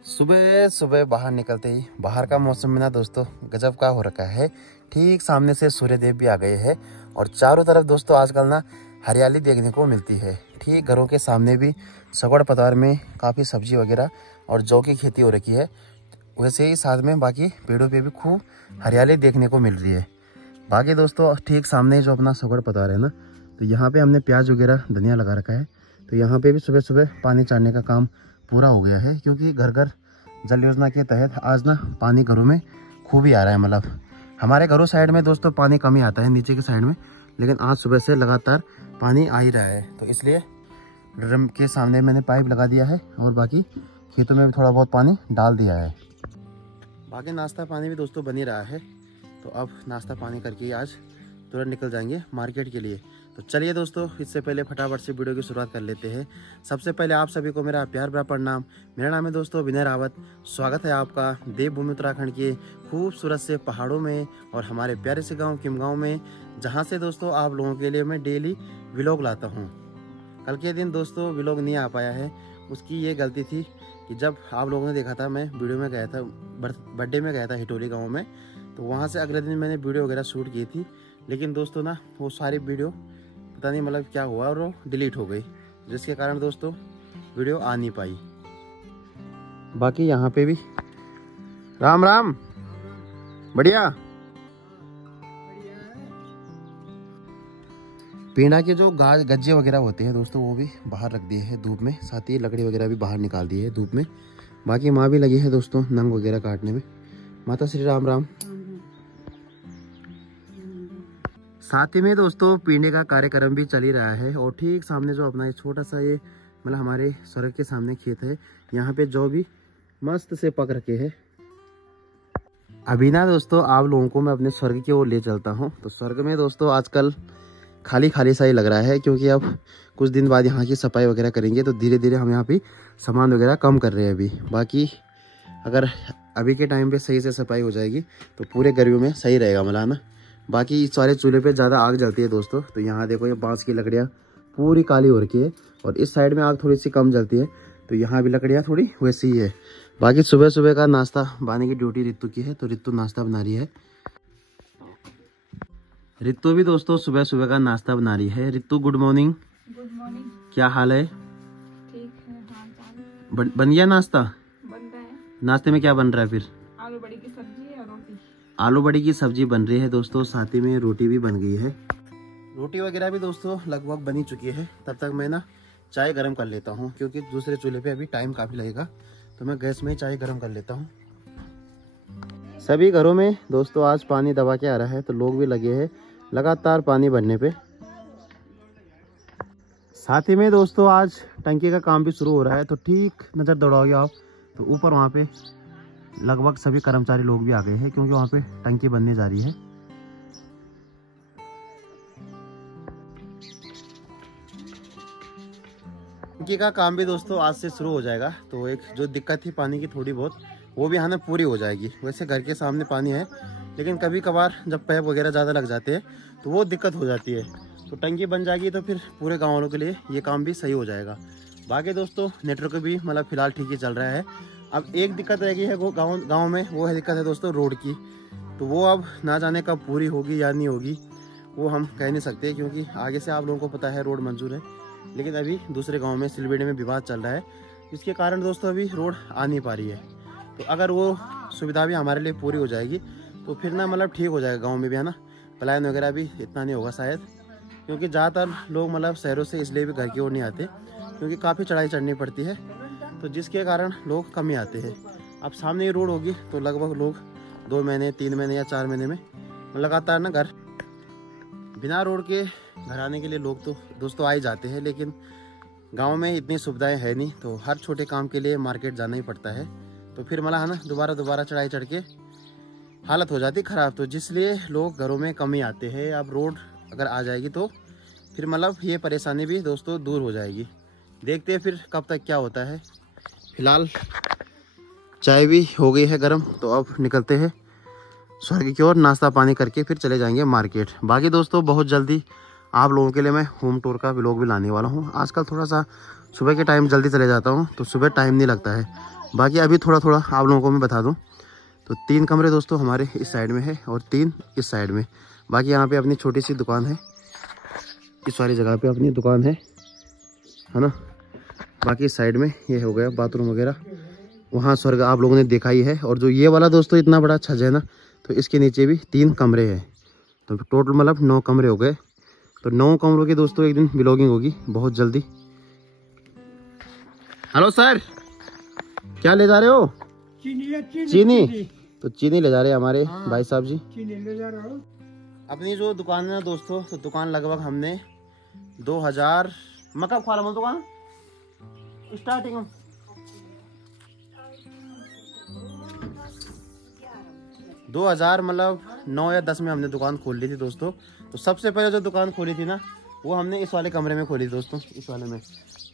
सुबह सुबह बाहर निकलते ही बाहर का मौसम में ना दोस्तों गजब का हो रखा है। ठीक सामने से सूर्य देव भी आ गए हैं और चारों तरफ दोस्तों आजकल ना हरियाली देखने को मिलती है। ठीक घरों के सामने भी सगड़ पतार में काफ़ी सब्जी वगैरह और जौ की खेती हो रखी है। वैसे ही साथ में बाकी पेड़ों पे भी खूब हरियाली देखने को मिल रही है। बाकी दोस्तों ठीक सामने जो अपना सगड़ पतार है ना, तो यहाँ पे हमने प्याज वगैरह धनिया लगा रखा है। तो यहाँ पे भी सुबह सुबह पानी चाड़ने का काम पूरा हो गया है, क्योंकि घर घर जल योजना के तहत आज ना पानी घरों में खूब ही आ रहा है। मतलब हमारे घरों साइड में दोस्तों पानी कम ही आता है नीचे की साइड में, लेकिन आज सुबह से लगातार पानी आ ही रहा है। तो इसलिए ड्रम के सामने मैंने पाइप लगा दिया है और बाकी खेतों में भी थोड़ा बहुत पानी डाल दिया है। बाकी नाश्ता पानी भी दोस्तों बन ही रहा है। तो अब नाश्ता पानी करके आज तुरंत निकल जाएंगे मार्केट के लिए। तो चलिए दोस्तों, इससे पहले फटाफट से वीडियो की शुरुआत कर लेते हैं। सबसे पहले आप सभी को मेरा प्यार भरा प्रणाम। मेरा नाम है दोस्तों विनय रावत। स्वागत है आपका देवभूमि उत्तराखंड के खूबसूरत से पहाड़ों में और हमारे प्यारे से गांव किमगांव में, जहां से दोस्तों आप लोगों के लिए मैं डेली व्लॉग लाता हूं। कल के दिन दोस्तों व्लॉग नहीं आ पाया है, उसकी ये गलती थी कि जब आप लोगों ने देखा था मैं वीडियो में गया था, बर्थडे में गया था हिटोली गाँव में, तो वहाँ से अगले दिन मैंने वीडियो वगैरह शूट की थी। लेकिन दोस्तों ना वो सारी वीडियो पता नहीं मतलब क्या हुआ और वो डिलीट हो गई, जिसके कारण दोस्तों वीडियो आ नहीं पाई। बाकी यहाँ पे भी राम राम बढ़िया। पेड़ा के जो गज्जे वगैरह होते हैं दोस्तों वो भी बाहर रख दिए हैं धूप में, साथ ही लकड़ी वगैरह भी बाहर निकाल दी है धूप में। बाकी माँ भी लगी है दोस्तों नंग वगैरह काटने में। माता श्री राम राम। साथ ही में दोस्तों पीने का कार्यक्रम भी चल ही रहा है। और ठीक सामने जो अपना ये छोटा सा ये मतलब हमारे स्वर्ग के सामने खेत है, यहाँ पे जौ भी मस्त से पक रखे हैं। अभी ना दोस्तों आप लोगों को मैं अपने स्वर्ग की ओर ले चलता हूँ। तो स्वर्ग में दोस्तों आजकल खाली खाली सा ही लग रहा है, क्योंकि अब कुछ दिन बाद यहाँ की सफाई वगैरह करेंगे। तो धीरे धीरे हम यहाँ पे सामान वगैरह कम कर रहे हैं अभी। बाकी अगर अभी के टाइम पे सही से सफाई हो जाएगी तो पूरे गर्मियों में सही रहेगा मलाना। बाकी इस सारे चूल्हे पे ज़्यादा आग जलती है दोस्तों। तो यहाँ देखो ये बांस की लकड़ियाँ पूरी काली हो रखी है और इस साइड में आग थोड़ी सी कम जलती है, तो यहाँ भी लकड़ियाँ थोड़ी वैसी ही है। बाकी सुबह सुबह का नाश्ता बनाने की ड्यूटी रितु की है, तो रितु नाश्ता बना रही है। रितु भी दोस्तों सुबह सुबह का नाश्ता बना रही है। Ritu good morning. Good morning. क्या हाल है? ठीक है, हाल चाल। बन गया नाश्ता? बन रहा है। नाश्ते में क्या बन रहा है फिर? आलू बड़ी की सब्जी और रोटी। आलू बड़ी की सब्जी बन रही है दोस्तों, साथ ही में रोटी भी बन गई है। रोटी वगैरह भी दोस्तों लगभग बनी चुकी है। तब तक मैं ना चाय गर्म कर लेता हूँ, क्योंकि दूसरे चूल्हे पे अभी टाइम काफ़ी लगेगा, तो मैं गैस में चाय गर्म कर लेता हूँ। सभी घरों में दोस्तों आज पानी दबा के आ रहा है, तो लोग भी लगे हैं लगातार पानी भरने पे। साथ ही में दोस्तों आज टंकी का काम भी शुरू हो रहा है। तो ठीक नज़र दौड़ाओगे आप तो ऊपर वहाँ पे लगभग सभी कर्मचारी लोग भी आ गए हैं, क्योंकि वहाँ पे टंकी बनने जा रही है। टंकी का काम भी दोस्तों आज से शुरू हो जाएगा। तो एक जो दिक्कत थी पानी की थोड़ी बहुत, वो भी हमें पूरी हो जाएगी। वैसे घर के सामने पानी है, लेकिन कभी कभार जब पाइप वगैरह ज़्यादा लग जाते हैं तो वो दिक्कत हो जाती है। तो टंकी बन जाएगी तो फिर पूरे गाँव वालों के लिए ये काम भी सही हो जाएगा। बाकी दोस्तों नेटवर्क भी मतलब फ़िलहाल ठीक ही चल रहा है। अब एक दिक्कत रह गई है वो गाँव में, वो है दिक्कत है दोस्तों रोड की। तो वो अब ना जाने कब पूरी होगी या नहीं होगी, वो हम कह नहीं सकते, क्योंकि आगे से आप लोगों को पता है रोड मंजूर है, लेकिन अभी दूसरे गाँव में सिलवेड़े में विवाद चल रहा है, जिसके कारण दोस्तों अभी रोड आ नहीं पा रही है। तो अगर वो सुविधा भी हमारे लिए पूरी हो जाएगी तो फिर ना मतलब ठीक हो जाएगा गांव में भी, है ना। पलायन वगैरह भी इतना नहीं होगा शायद, क्योंकि ज़्यादातर लोग मतलब शहरों से इसलिए भी घर की ओर नहीं आते, क्योंकि काफ़ी चढ़ाई चढ़नी पड़ती है, तो जिसके कारण लोग कम ही आते हैं। अब सामने ही रोड होगी तो लगभग लोग 2 महीने 3 महीने या 4 महीने में लगातार ना घर बिना रोड के घर आने के लिए लोग तो दोस्तों आ ही जाते हैं। लेकिन गाँव में इतनी सुविधाएँ है नहीं, तो हर छोटे काम के लिए मार्केट जाना ही पड़ता है। तो फिर मतलब है ना दोबारा चढ़ाई चढ़ के हालत हो जाती ख़राब, तो जिसलिए लोग घरों में कम ही आते हैं। अब रोड अगर आ जाएगी तो फिर मतलब ये परेशानी भी दोस्तों दूर हो जाएगी। देखते हैं फिर कब तक क्या होता है। फिलहाल चाय भी हो गई है गर्म, तो अब निकलते हैं स्वर्ग की ओर नाश्ता पानी करके फिर चले जाएंगे मार्केट। बाकी दोस्तों बहुत जल्दी आप लोगों के लिए मैं होम टूर का व्लॉग भी लाने वाला हूँ। आजकल थोड़ा सा सुबह के टाइम जल्दी चले जाता हूँ, तो सुबह टाइम नहीं लगता है। बाकी अभी थोड़ा थोड़ा आप लोगों को मैं बता दूं तो 3 कमरे दोस्तों हमारे इस साइड में है और 3 इस साइड में। बाकी यहाँ पे अपनी छोटी सी दुकान है, इस वाली जगह पे अपनी दुकान है ना। बाकी इस साइड में ये हो गया बाथरूम वगैरह, वहाँ स्वर्ग आप लोगों ने देखा ही है। और जो ये वाला दोस्तों इतना बड़ा छज्जा है ना, तो इसके नीचे भी 3 कमरे हैं, तो टोटल मतलब 9 कमरे हो गए। तो 9 कमरों की दोस्तों एक दिन ब्लॉगिंग होगी बहुत जल्दी। हेलो सर, क्या ले जा रहे हो? चीनी। तो चीनी ले जा रहे हैं हमारे भाई साहब जी। चीनी ले जा रहा हूँ। अपनी जो दुकान है ना दोस्तों, तो दुकान लगभग हमने 2000 मतलब खोला मतलब दुकान स्टार्टिंग 2000 मतलब 9 या 10 में हमने दुकान खोल ली थी दोस्तों। तो सबसे पहले जो दुकान खोली थी ना, वो हमने इस वाले कमरे में खोली दोस्तों, इस वाले में।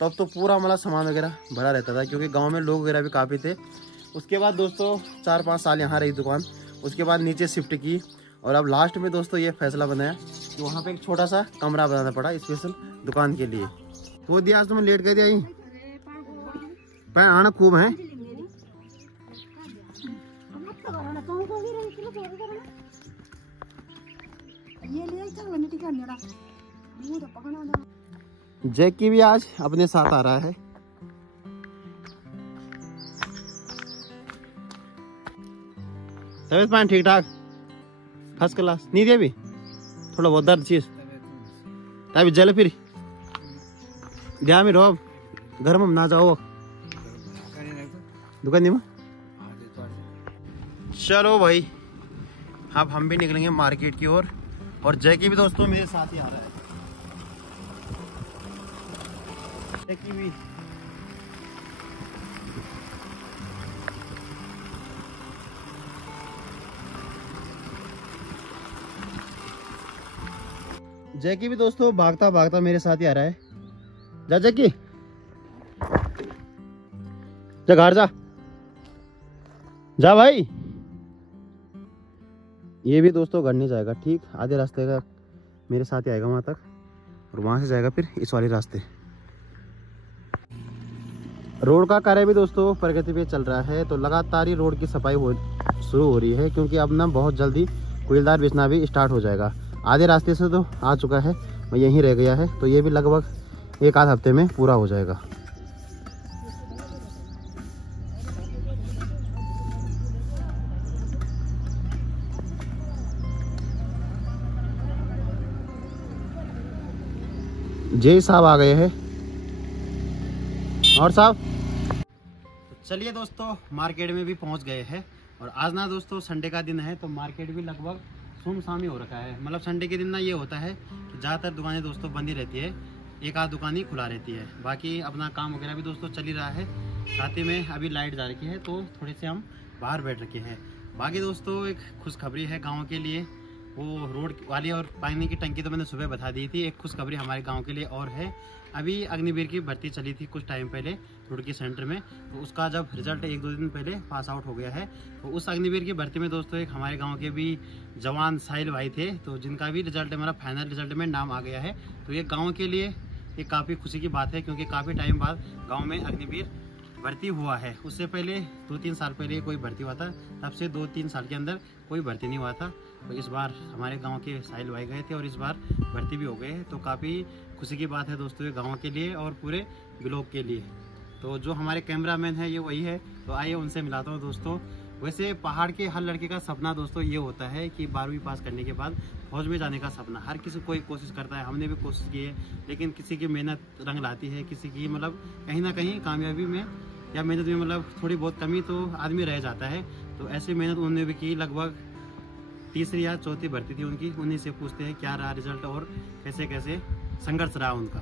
तब तो पूरा मतलब सामान वगैरह भरा रहता था, क्योंकि गांव में लोग वगैरह भी काफ़ी थे। उसके बाद दोस्तों 4-5 साल यहाँ रही दुकान, उसके बाद नीचे शिफ्ट की, और अब लास्ट में दोस्तों ये फैसला बनाया कि वहाँ पे एक छोटा सा कमरा बनाना पड़ा स्पेशल दुकान के लिए। तो दिया आज तुम्हें लेट कर दिया, पैर आना खूब है। जैकी भी आज अपने साथ आ रहा है। तबियत पानी ठीक ठाक, फर्स्ट क्लास। नींद है भी थोड़ा बहुत दर्द चीज तभी जल फिर ध्यान में रहो, घर में ना जाओ दुकान में। चलो भाई, अब हम भी निकलेंगे मार्केट की ओर, और जैकी भी दोस्तों मेरे साथ ही आ रहा है। जैकी भी दोस्तों भागता भागता मेरे साथ ही आ रहा है। जा जैकी, जा घर जा, जा भाई। ये भी दोस्तों घर नहीं जाएगा, ठीक आधे रास्ते का मेरे साथ ही आएगा वहां तक, और वहां से जाएगा फिर इस वाले रास्ते। रोड का कार्य भी दोस्तों प्रगति पे चल रहा है, तो लगातार ही रोड की सफाई शुरू हो रही है, क्योंकि अब ना बहुत जल्दी कोयलदार बिछना भी स्टार्ट हो जाएगा। आधे रास्ते से तो आ चुका है, वह यहीं रह गया है, तो ये भी लगभग 1 आध हफ्ते में पूरा हो जाएगा। जय साहब आ गए हैं। और साहब चलिए दोस्तों, मार्केट में भी पहुंच गए हैं, और आज ना दोस्तों संडे का दिन है, तो मार्केट भी लगभग सुनसान ही हो रखा है। मतलब संडे के दिन ना ये होता है कि ज़्यादातर दुकानें दोस्तों बंद ही रहती है, 1 आध दुकान ही खुला रहती है। बाकी अपना काम वगैरह भी दोस्तों चल ही रहा है, साथ ही में अभी लाइट जा रखी है, तो थोड़े से हम बाहर बैठ रखे हैं। बाकी दोस्तों एक खुशखबरी है गाँव के लिए, वो रोड वाली और पानी की टंकी तो मैंने सुबह बता दी थी। एक खुशखबरी हमारे गांव के लिए और है, अभी अग्निवीर की भर्ती चली थी कुछ टाइम पहले रुड़की सेंटर में, तो उसका जब रिजल्ट 1-2 दिन पहले पास आउट हो गया है। तो उस अग्निवीर की भर्ती में दोस्तों एक हमारे गांव के भी जवान साहिल भाई थे, तो जिनका भी रिजल्ट मतलब फाइनल रिजल्ट में नाम आ गया है। तो ये गाँव के लिए एक काफ़ी खुशी की बात है, क्योंकि काफ़ी टाइम बाद गाँव में अग्निवीर भर्ती हुआ है। उससे पहले 2-3 साल पहले कोई भर्ती हुआ था, तब से 2-3 साल के अंदर कोई भर्ती नहीं हुआ था। तो इस बार हमारे गांव के साहिल भाई गए थे, और इस बार भर्ती भी हो गए, तो काफ़ी खुशी की बात है दोस्तों ये गांव के लिए और पूरे ब्लॉक के लिए। तो जो हमारे कैमरामैन है ये वही है, तो आइए उनसे मिलाता हूँ दोस्तों। वैसे पहाड़ के हर लड़के का सपना दोस्तों ये होता है कि 12वीं पास करने के बाद फौज में जाने का सपना हर किसी कोई कोशिश करता है। हमने भी कोशिश की है, लेकिन किसी की मेहनत रंग लाती है, किसी की मतलब कहीं ना कहीं कामयाबी में या मेहनत में मतलब थोड़ी बहुत कमी तो आदमी रह जाता है। तो ऐसी मेहनत उन्होंने भी की, लगभग 3री या 4थी भर्ती थी उनकी। उन्हीं से पूछते हैं क्या रहा रिजल्ट और कैसे कैसे संघर्ष रहा उनका।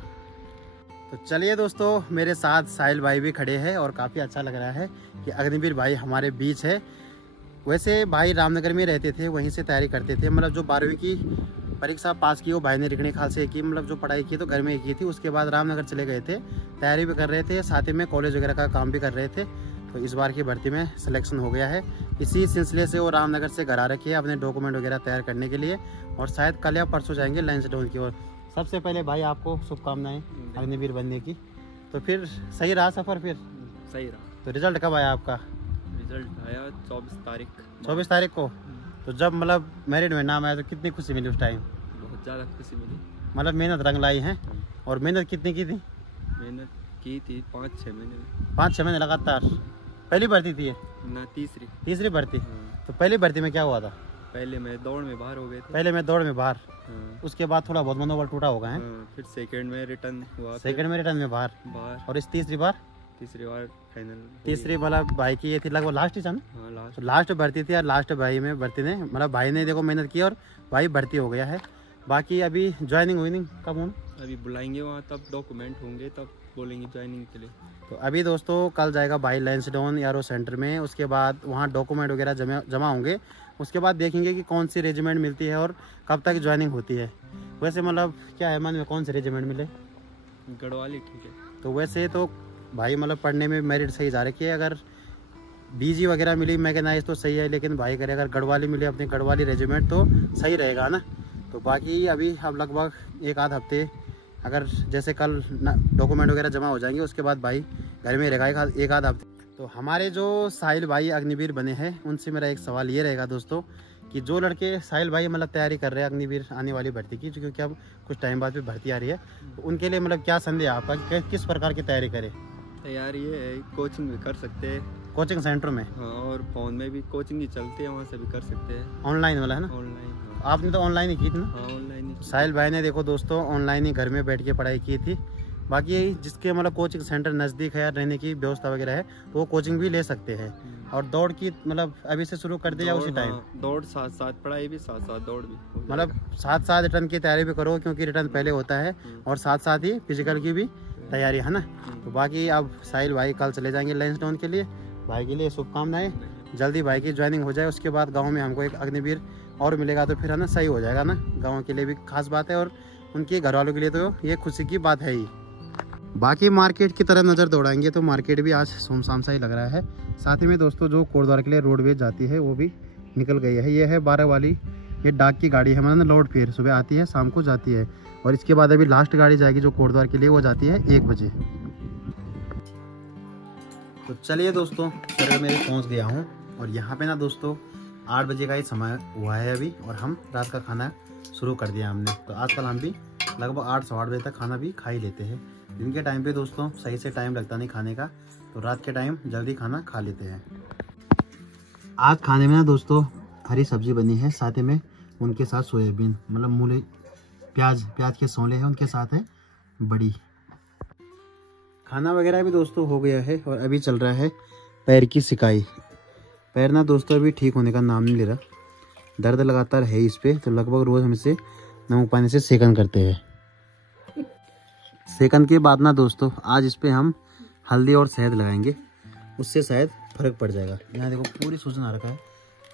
तो चलिए दोस्तों, मेरे साथ साहिल भाई भी खड़े हैं, और काफ़ी अच्छा लग रहा है कि अग्निवीर भाई हमारे बीच है। वैसे भाई रामनगर में रहते थे, वहीं से तैयारी करते थे। मतलब जो 12वीं की परीक्षा पास की वो भाई ने रिकणी खाल से की, मतलब जो पढ़ाई की तो घर में ही की थी। उसके बाद रामनगर चले गए थे, तैयारी भी कर रहे थे, साथ ही में कॉलेज वगैरह का काम भी कर रहे थे। तो इस बार की भर्ती में सिलेक्शन हो गया है। इसी सिलसिले से वो रामनगर से घर आ रखे हैं अपने डॉक्यूमेंट वगैरह तैयार करने के लिए, और शायद कल या परसों जाएंगे लैंसडाउन की ओर। सबसे पहले भाई आपको शुभकामनाएं अग्निवीर बनने की। तो फिर सही रहा सफ़र? फिर सही रहा। तो रिजल्ट कब आया आपका? रिजल्ट आया 24 तारीख। 24 तारीख को। तो जब मतलब मेरिट में नाम आया तो कितनी खुशी मिली उस टाइम? बहुत ज़्यादा खुशी मिली। मतलब मेहनत रंग लाई है। और मेहनत कितनी की थी? मेहनत की थी 5-6 महीने। 5-6 महीने लगातार। पहली भर्ती थी ये? ना तीसरी भर्ती। हाँ। तो पहली भर्ती में क्या हुआ था? पहले मैं दौड़ में बाहर हो गए थे। पहले मैं दौड़ में बाहर। हाँ। उसके बाद थोड़ा बहुत मनोबल टूटा होगा है। हाँ, फिर सेकंड में रिटर्न हुआ। सेकंड में रिटर्न में बाहर। और इस तीसरी बार फाइनल। तीसरी मतलब भाई की ये थी लगभग लास्ट ही था ना? हाँ, लास्ट। तो लास्ट भर्ती थी और लास्ट भाई में भर्ती ने मतलब भाई ने देखो मेहनत की और भाई भर्ती हो गया है। बाकी अभी ज्वाइनिंग हुई नहीं कब होना? अभी बुलाएंगे वहाँ, तब डॉक्यूमेंट होंगे, तब बोलेंगे ज्वाइनिंग के लिए। तो अभी दोस्तों कल जाएगा भाई लैंसडाउन एरो सेंटर में। उसके बाद वहाँ डॉक्यूमेंट वगैरह जमा होंगे। उसके बाद देखेंगे कि कौन सी रेजिमेंट मिलती है और कब तक ज्वाइनिंग होती है। वैसे मतलब क्या है मन में कौन सी रेजिमेंट मिले? गढ़वाली ठीक है। तो वैसे तो भाई मतलब पढ़ने में मेरिट सही जा रखी है। अगर बीजी वगैरह मिली मैकेनाइज तो सही है, लेकिन भाई करे अगर गढ़वाली मिली अपनी गढ़वाली रेजिमेंट तो सही रहेगा ना। तो बाकी अभी अब लगभग 1 आध हफ्ते अगर जैसे कल डॉक्यूमेंट वगैरह जमा हो जाएंगे उसके बाद भाई घर में रहेगा 1 आध हफ्ते। तो हमारे जो साहिल भाई अग्निवीर बने हैं उनसे मेरा एक सवाल ये रहेगा दोस्तों कि जो लड़के साहिल भाई मतलब तैयारी कर रहे हैं अग्निवीर आने वाली भर्ती की, क्योंकि अब कुछ टाइम बाद भी भर्ती आ रही है, तो उनके लिए मतलब क्या संदेह है आपका कि किस प्रकार की तैयारी करें? तैयारी ये है, कोचिंग भी कर सकते हैं कोचिंग सेंटर में। हाँ, और फोन में भी कोचिंग ही चलती है, वहाँ से भी कर सकते हैं। ऑनलाइन वाला है ना? ऑनलाइन। आपने तो ऑनलाइन ही की थी ना? हाँ, ऑनलाइन ही। साहिल भाई ने देखो दोस्तों ऑनलाइन ही घर में बैठ के पढ़ाई की थी। बाकी जिसके मतलब कोचिंग सेंटर नज़दीक है या रहने की व्यवस्था वगैरह है तो वो कोचिंग भी ले सकते हैं। और दौड़ की मतलब अभी से शुरू कर दे या उसी टाइम? हाँ, दौड़ साथ साथ पढ़ाई भी, साथ साथ दौड़ भी। मतलब साथ रिटर्न की तैयारी भी करो, क्योंकि रिटर्न पहले होता है, और साथ ही फिजिकल की भी तैयारी है ना। तो बाकी अब साहिल भाई कल चले जाएंगे लैंसडाउन के लिए। भाई के लिए शुभकामनाएं, जल्दी भाई की ज्वाइनिंग हो जाए। उसके बाद गाँव में हमको एक अग्निवीर और मिलेगा तो फिर है ना सही हो जाएगा ना। गाँव के लिए भी खास बात है और उनके घर वालों के लिए तो ये खुशी की बात है ही। बाकी मार्केट की तरफ नज़र दौड़ाएंगे तो मार्केट भी आज सुनसान सा ही लग रहा है। साथ ही में दोस्तों जो कोटद्वार के लिए रोडवेज जाती है वो भी निकल गई है। ये है 12 वाली, ये डाक की गाड़ी है, मतलब लोड फेयर सुबह आती है शाम को जाती है। और इसके बाद अभी लास्ट गाड़ी जाएगी जो कोटद्वार के लिए, वो जाती है 1 बजे। तो चलिए दोस्तों सर मैं पहुँच गया हूँ और यहाँ पे ना दोस्तों 8 बजे का ही समय हुआ है अभी, और हम रात का खाना शुरू कर दिया हमने। तो आजकल हम भी लगभग 8 सवा 8 बजे तक खाना भी खा ही लेते हैं। दिन के टाइम पे दोस्तों सही से टाइम लगता नहीं खाने का, तो रात के टाइम जल्दी खाना खा लेते हैं। आज खाने में ना दोस्तों हरी सब्जी बनी है, साथ में उनके साथ सोयाबीन मतलब मूली प्याज के सौले हैं, उनके साथ है बड़ी। खाना वगैरह भी दोस्तों हो गया है और अभी चल रहा है पैर की सिकाई। पैर ना दोस्तों अभी ठीक होने का नाम नहीं ले रहा, दर्द लगातार है इस पे। तो लगभग रोज हम इसे नमक पानी से सेकन करते हैं। सेकन के बाद ना दोस्तों आज इस पे हम हल्दी और शहद लगाएंगे, उससे शायद फर्क पड़ जाएगा। यहाँ देखो पूरी सूजन आ रखा है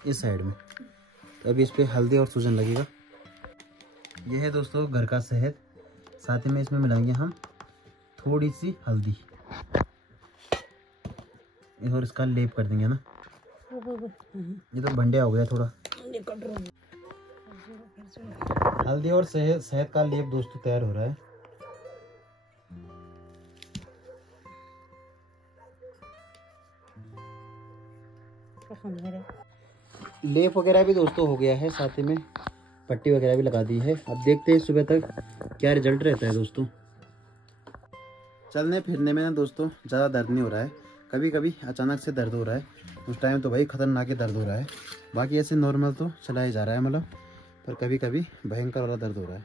इस साइड में, तो अभी इस पे हल्दी और सूजन लगेगा। यह है दोस्तों घर का शहद, साथ में इसमें मिलाएंगे हम थोड़ी सी हल्दी और इसका लेप कर देंगे ना। ये तो भंडिया हो गया थोड़ा। हल्दी और शहद का लेप दोस्तों तैयार हो रहा है। लेप वगैरह भी दोस्तों हो गया है, साथ में पट्टी वगैरह भी लगा दी है। अब देखते हैं सुबह तक क्या रिजल्ट रहता है दोस्तों। चलने फिरने में ना दोस्तों ज़्यादा दर्द नहीं हो रहा है, कभी कभी अचानक से दर्द हो रहा है, उस टाइम तो भाई खतरनाक ही दर्द हो रहा है। बाकी ऐसे नॉर्मल तो चला ही जा रहा है मतलब, पर कभी कभी भयंकर वाला दर्द हो रहा है।